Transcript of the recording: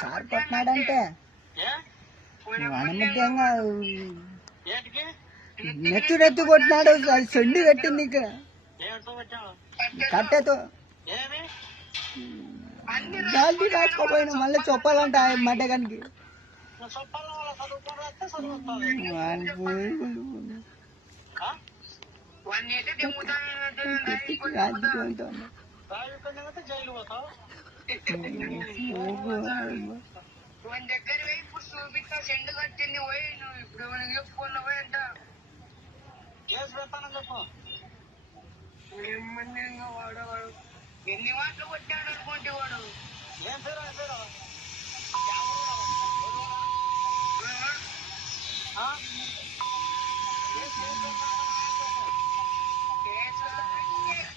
Sir కొట్టినాడంటే అనమధ్యంగా నెత్తు కొట్టినాడు. సొండి కట్టింది ఇక్కడ కట్టెతో గాలి రాసుకోపోయినా మళ్ళీ చెప్పాలంట మడ్డగానికి దగ్గర ఇప్పుడు చూపిస్తా సెండు కట్టింది పోయి నువ్వు ఇప్పుడు చెప్పుకున్నా పోయి అంట కేసు పెడతానని చెప్పు. వాడు ఎన్ని మాటలు కొట్టాడు అనుకోండి వాడు. ఏం పేరు పేరు కేసు